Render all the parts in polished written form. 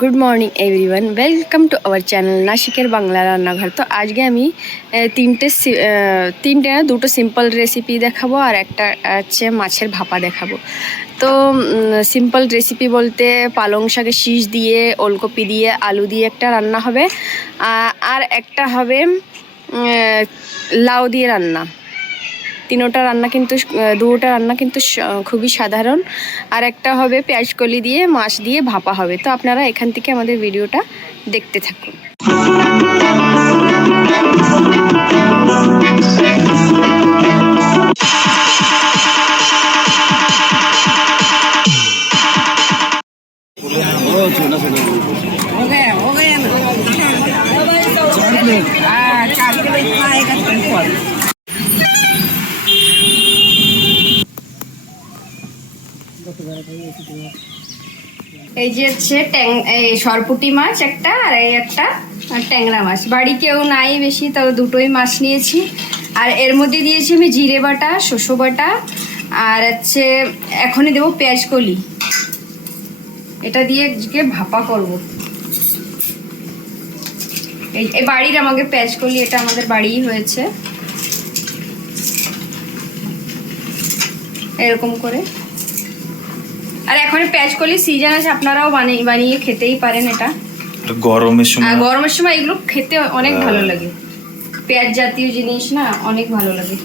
Good morning everyone, welcome to our channel নাসিকের বাংলা রান্নাঘর। তো আজকে আমি দুটো সিম্পল রেসিপি দেখাবো আর একটা হচ্ছে মাছের ভাপা দেখাবো। তো সিম্পল রেসিপি বলতে পালং শাকের শীষ দিয়ে, ওলকপি দিয়ে, আলু দিয়ে একটা রান্না হবে, আর একটা হবে লাউ দিয়ে রান্না। দুটোটা রান্না কিন্তু খুবই সাধারণ। আর একটা হবে পেঁয়াজকলি দিয়ে, মাছ দিয়ে ভাপা হবে। তো আপনারা এখান থেকে আমাদের ভিডিওটা দেখতে থাকুন। এই যে হচ্ছে সরপুঁটি মাছ একটা, আর এই একটা ট্যাংরা মাছ। বাড়ি কেউ নাই বেশি, তবে দুটোই মাছ নিয়েছি। আর এর মধ্যে দিয়েছি আমি জিরে বাটা, শসা বাটা, আর হচ্ছে এখনই দেবো পেঁয়াজ কলি। এটা দিয়ে ভাপা করব। এই বাড়ির আমাকে পেঁয়াজ কলি, এটা আমাদের বাড়িই হয়েছে। এরকম করে। আর এখন পেঁয়াজ কলি সিজন আছে, আপনারাও বানিয়ে খেতেই পারেন। এটা গরমের সময় এগুলো খেতে অনেক ভালো লাগে। পেঁয়াজ জাতীয় জিনিস না, অনেক ভালো লাগে।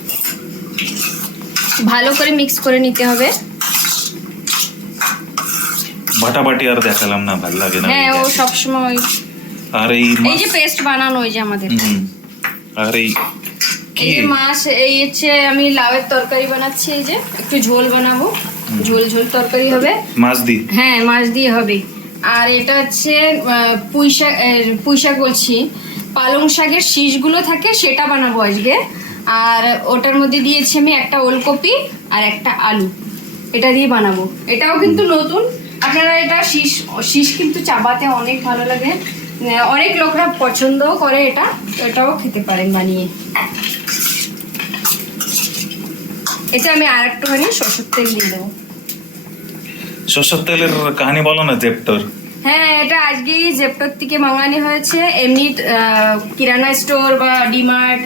ভালো করে মিক্স করে নিতে হবে। বাটাবাটি আর দেখালাম না, ভালো লাগে না। হ্যাঁ, ও সব সময়। আর এই যে পেস্ট বানানো ওই যে আমাদের। আর এই যে মাছ, এই হচ্ছে আমি লাউয়ের তরকারি বানাচ্ছি। এই যে একটু ঝোল বানাবো, ঝোল তরকারি হবে মাছ দিয়ে। হ্যাঁ, মাছ দিয়ে হবে। আর এটা হচ্ছে পুঁই শাক বলছি, পালং শাকের শীষগুলো থাকে, সেটা বানাবো আজকে। আর ওটার মধ্যে দিয়েছি আমি একটা ওলকপি আর একটা আলু, এটা দিয়ে বানাবো। এটাও কিন্তু নতুন। আপনারা এটা শীষ কিন্তু চাবাতে অনেক ভালো লাগে, অনেক লোকরা পছন্দও করে। এটাও খেতে পারেন বানিয়ে। এটা আমি আর একটুখানি সরষের তেল দিয়ে দেবো। সরষের তেলের কাহিনী বলো না, জেপ্টোর। হ্যাঁ, এটা আজকেই জেপ্টোর থেকে মাঙানি হয়েছে। এমনি কিরানা স্টোর বা ডিমার্ট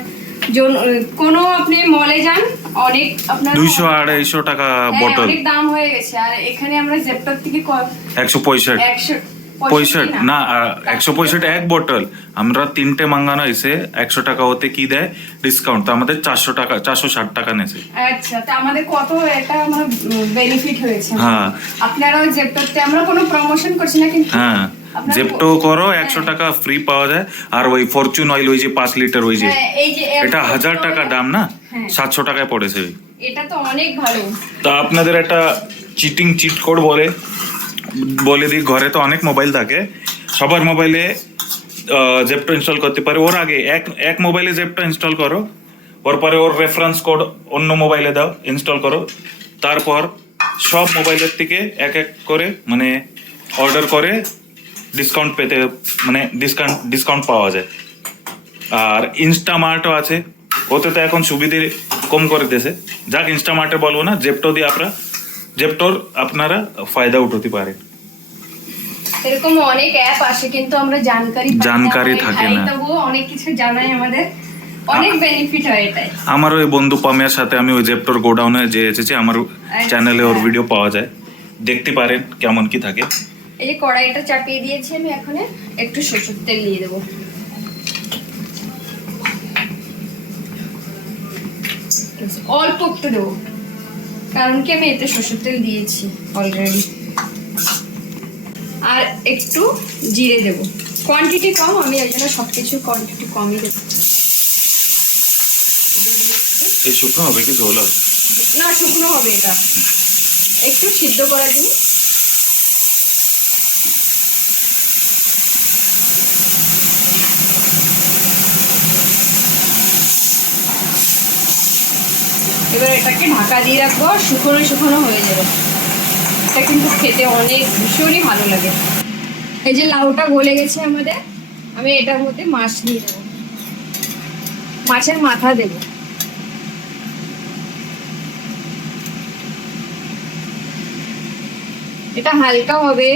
কোনো আপনি মলে যান, অনেক আপনার 200-250 টাকা বোতল, অনেক দাম হয়ে গেছে। আর এখানে আমরা জেপ্টোর থেকে 165 না, 165 এক বোতল। আমরা 3টে মাঙ্গানো হয়েছে 100 টাকা, হতে কি দেয় ডিসকাউন্ট। তো আমাদের 400 টাকা, 460 টাকা নেছে। আচ্ছা, তো আমাদের কত এটা আমার বেনিফিট হয়েছে। হ্যাঁ, আপনারাও জেপ্টোতে, আমরা কোনো প্রমোশন করছি না কিন্তু। হ্যাঁ, জেপ্টো করো, 100 টাকা ফ্রি পাওয়া যায়। আর ওই ফরচুন অয়েল, ওই যে 5 লিটার, ওই যে এটা 1000 টাকা দাম না, 700 টাকায় পড়েছে। এটা তো অনেক ভালো। তা আপনাদের একটা চিট কোড বলে দিই। ঘরে তো অনেক মোবাইল থাকে, সবার মোবাইলে জেপ্টো ইনস্টল করতে পারে। ওর আগে এক মোবাইলে জেপ্টো ইনস্টল করো, ওর পরে ওর রেফারেন্স কোড অন্য মোবাইলে দাও, ইনস্টল করো। তারপর সব মোবাইলের থেকে এক করে মানে অর্ডার করে ডিসকাউন্ট পেতে, মানে ডিসকাউন্ট পাওয়া যায়। আর ইনস্টামার্টও আছে, ওতে তো এখন সুবিধে কম করে দিয়েছে। যাক, ইনস্টামার্টে বলবো না, জেপ্টোর আপনারা ফায়দা উঠাতে পারেন। এরকম অনেক অ্যাপ আসে, কিন্তু আমরা জানকারি থাকে না। তবুও অনেক কিছু জানাই, আমাদের অনেক বেনিফিট হয় এটাই। আমার ওই বন্ধু পামিয়ার সাথে আমি ওই জেপ্টোর গোডাউনে যে এসেছি, আমার চ্যানেলে ওর ভিডিও পাওয়া যায়, দেখতে পারেন কেমন কি থাকে। এই যে কড়াইটা চাপিয়ে দিয়েছি আমি, এখন একটু সরষের তেল দিয়ে দেবো। অল্প একটু দেবো, কারণ কি আমি এতে সরষের তেল দিয়েছি অলরেডি। আর একটু জিরে দেবো, কোয়ান্টিটি কম, আমি ওই জন্য সবকিছু কোয়ান্টিটি কমই দেবো। এই শুকনো হবে কি ঝোল হবে? না, শুকনো হবে। এটা একটু সিদ্ধ করার জন্য। এবার এটাকে ঢাকা দিয়ে রাখবো, শুকনো হয়ে যাবে। এটা কিন্তু খেতে অনেক ভীষণই ভালো লাগে। এই যে লাউটা গলে গেছে আমাদের, আমি এটার মধ্যে মাছ দিয়ে দেবো, মাছের মাথা দেবো। এটা হালকা হবে,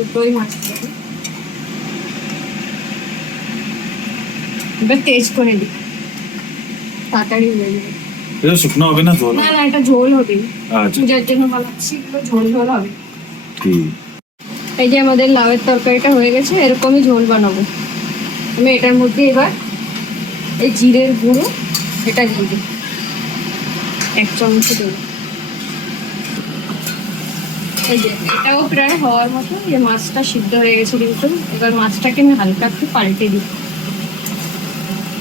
দুটোই মাছ দেবো। এবার তেজ করে দিই, তাড়াতাড়ি হয়ে যাবে। এটা শুকনো হবে না ঝোল? না না, এটা ঝোল হবে, আচ্ছা পূজার জন্য বানাচ্ছি, এগুলো ঝোল ঝোল হবে। ঠিক। এই যে আমাদের লাউয়ের তরকারিটা হয়ে গেছে, এরকমই ঝোল বানাবো। আমি এটার মধ্যে এবার এই জিরের গুঁড়ো এটা দিয়ে দিই, 1 চামচ দেবো। এই যে এটাও প্রায় হওয়ার মতো, যে মাছটা সিদ্ধ হয়ে গেছে কিন্তু। এবার মাছটাকে আমি হালকা একটু পাল্টে দিই,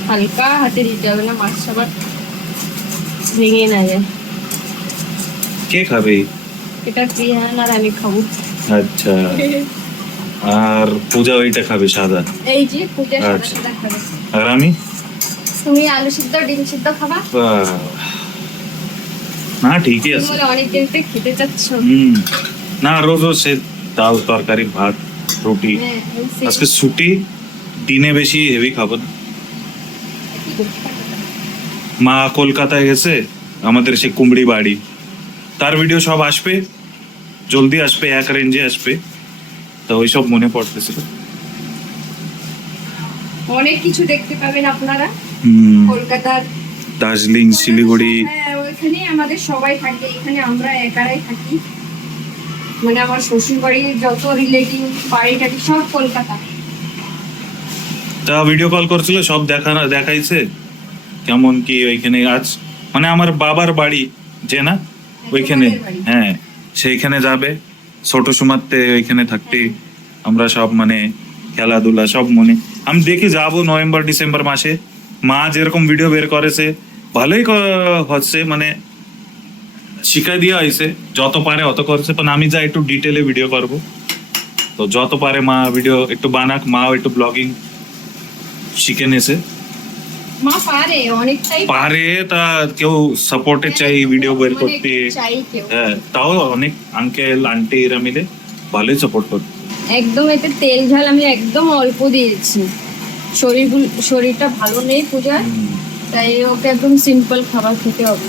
হালকা হাতে দিতে হবে না, মাছ আবার ভেঙে না যায়। কে খাবে? এটা প্রিয়ান আর আমি খাবো। আচ্ছা, আর পূজা ওইটা খাবে সাদা? এই যে পূজা সাদা আচ্ছা। সাদা খাবে, আর আমি? তুমি আলু সিদ্ধ ডিম সিদ্ধ খাবা। বাহ, না ঠিকই তুমি আছে। বলে অনেক দিন থেকে খেতে চাচ্ছ। না, রোজ রোজ সে ডাল তরকারি ভাত রুটি। হ্যাঁ, আজকে ছুটি, দিনে বেশি হেভি খাবো না। মা কলকাতায় গেছে, আমাদের সে কুমড়ি বাড়ি, তার ভিডিও সব আসবে, জলদি আসবে, এক রেঞ্জে আসবে, তো ওইসব মনে পড়তেছিল। অনেক কিছু দেখতে পাবেন আপনারা কলকাতার। দার্জিলিং, শিলিগুড়ি। হ্যাঁ, ওইখানে আমাদের সবাই থাকে, এখানে আমরা একারাই থাকি। মানে আমার শ্বশুর বাড়ির যত রিলেটিভ বাড়ি টাড়ি সব কলকাতা। তা ভিডিও কল করছিল, সব দেখাইছে কেমন কি ওইখানে। আজ মানে আমার বাবার বাড়ি যে না ওইখানে, তোমাদের বাড়ি? হ্যাঁ সেইখানে যাবে। ছোট সুমাতে ওইখানে থাকতে আমরা সব মানে খেলাধুলা সব মনে আমি দেখি যাব নভেম্বর ডিসেম্বর মাসে। মা যেরকম ভিডিও বের করেছে ভালোই হচ্ছে, মানে শিখাই দিয়া হয়েছে, যত পারে অত করেছে। पण আমি যা একটু ডিটেলে ভিডিও করব, তো যত পারে মা ভিডিও একটু বানাক, মাও একটু ব্লগিং শিখে নেছে। মা পারে, অনেকটাই পারে, তা কেউ সাপোর্টে চাই ভিডিও বের করতে। চাই কেউ। হ্যাঁ, তাও অনেক আঙ্কেল আন্টি এরা মিলে ভালোই সাপোর্ট করতে। একদম এতে তেল ঝাল আমি একদম অল্প দিয়েছি, শরীরটা ভালো নেই পূজার, তাই ওকে একদম সিম্পল খাবার খেতে হবে।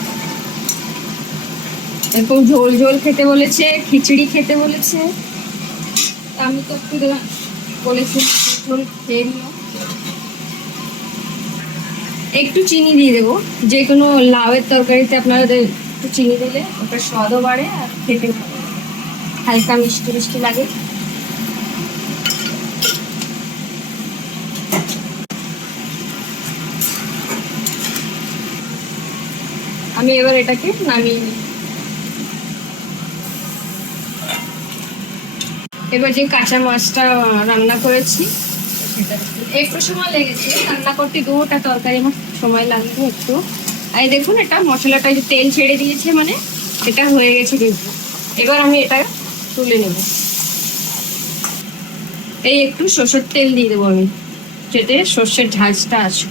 এরকম ঝোল ঝোল খেতে বলেছে, খিচুড়ি খেতে বলেছে, আমি তো একটু বলেছি ঝোল খেয়ে নিও। একটু চিনি দিয়ে দেবো, যে কোনো লাউয়ের তরকারিতে আপনারা একটু চিনি দিলে ওটা স্বাদও বাড়ে আর খেতে ভালো লাগে। হালকা মিষ্টি মিষ্টি লাগে। আমি এবার এটাকে নামিয়ে নিই। এবার যে কাঁচা মাছটা রান্না করেছি সেটা একটু সময় লেগেছে রান্না করতে, 2টা তরকারি আমার সময় লাগবে একটু। আর দেখুন এটা মশলাটা যে তেল ছেড়ে দিয়েছে, মানে এটা হয়ে গেছে কিন্তু। এবার আমি এটা তুলে নেব। এই একটু সর্ষের তেল দিয়ে দেবো আমি, যাতে সর্ষের ঝাঁঝটা আসে।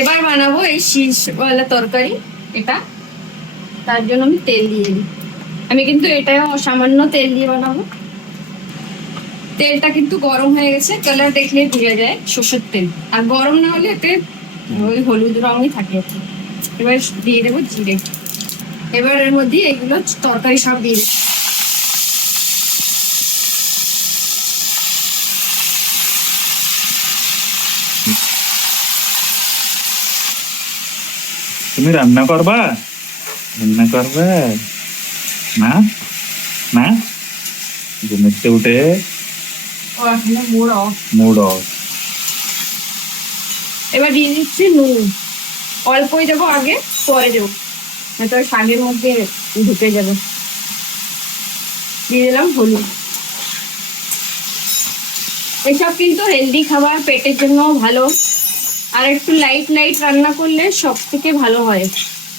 এবার বানাবো এই শীষওয়ালা তরকারি, এটা তার জন্য আমি তেল দিয়ে দিই। আমি কিন্তু এটাও সামান্য তেল দিয়ে বানাবো। তেলটা কিন্তু গরম হয়ে গেছে, কালার দেখলেই বোঝা যায় সর্ষের তেল, আর গরম না হলে এতে ওই হলুদ রঙই থাকে। এবার দিয়ে দেবো জিরে। এবার এর মধ্যে এগুলো তরকারি সব দিয়ে দেবো। তুমি রান্না করবা? রান্না করবে না? না, ঘুমেতে উঠে ও এখানে মোড় অফ। Mood of. এবার দিয়ে দিচ্ছি নুন, অল্পই দেবো আগে, পরে দেবো, নয়তো শাকের মধ্যে ঢুকে যাবে। দিয়ে দিলাম হলুদ। এসব কিন্তু হেলদি খাবার, পেটের জন্য ভালো। আর একটু লাইট লাইট রান্না করলে সব থেকে ভালো হয়,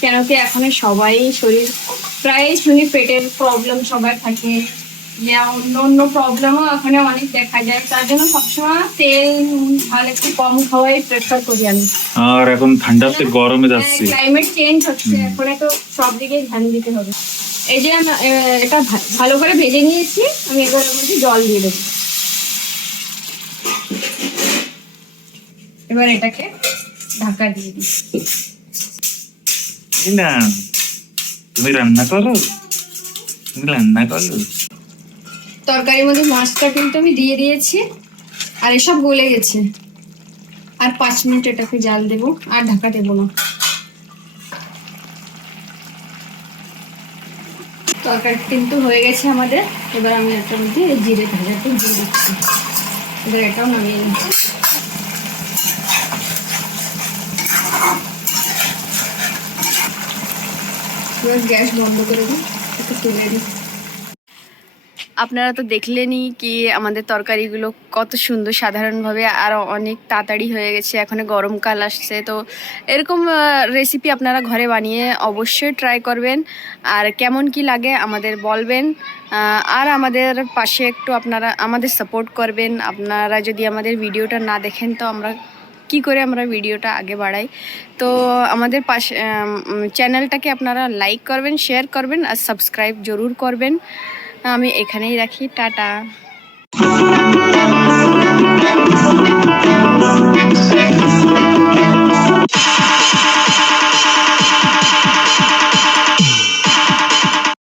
কেন কি এখন সবাই শরীর প্রায় শুনি পেটের প্রবলেম সবার থাকে, অন্য অন্য প্রবলেমও এখানে অনেক দেখা যায়। তার জন্য সবসময় তেল ঝাল একটু কম খাওয়াই প্রেফার করি আমি। আর এখন ঠান্ডাতে গরমে যাচ্ছে, ক্লাইমেট চেঞ্জ হচ্ছে, এখন তো সব দিকে ধ্যান দিতে হবে। এই যে এটা ভালো করে ভেজে নিয়েছি, আমি এবার এর মধ্যে জল দিয়ে দেবো। এবার এটাকে ঢাকা দিয়ে দিই। না তুমি রান্না করো? তুমি রান্না করো? তরকারির মধ্যে মাছটা কিন্তু আমি দিয়ে দিয়েছি, আর এসব গলে গেছে। আর 5 মিনিট এটাকে জাল দেবো, আর ঢাকা দেবো না। তরকারি কিন্তু হয়ে গেছে আমাদের। এবার আমি এটার মধ্যে জিরে ভাজাটা দিয়ে দিচ্ছি। এবার এটাও নামিয়ে নিই। এবার গ্যাস বন্ধ করে দিই, একটু তুলে দিই। আপনারা তো দেখলেনই কি আমাদের তরকারিগুলো কত সুন্দর সাধারণভাবে, আর অনেক তাড়াতাড়ি হয়ে গেছে। এখন গরমকাল আসছে, তো এরকম রেসিপি আপনারা ঘরে বানিয়ে অবশ্যই ট্রাই করবেন। আর কেমন কি লাগে আমাদের বলবেন। আর আমাদের পাশে একটু আপনারা আমাদের সাপোর্ট করবেন। আপনারা যদি আমাদের ভিডিওটা না দেখেন তো আমরা কি করে আমরা ভিডিওটা আগে বাড়াই। তো আমাদের পাশে চ্যানেলটাকে আপনারা লাইক করবেন, শেয়ার করবেন, আর সাবস্ক্রাইব জরুর করবেন। আমি এখানেই রাখি, টাটা।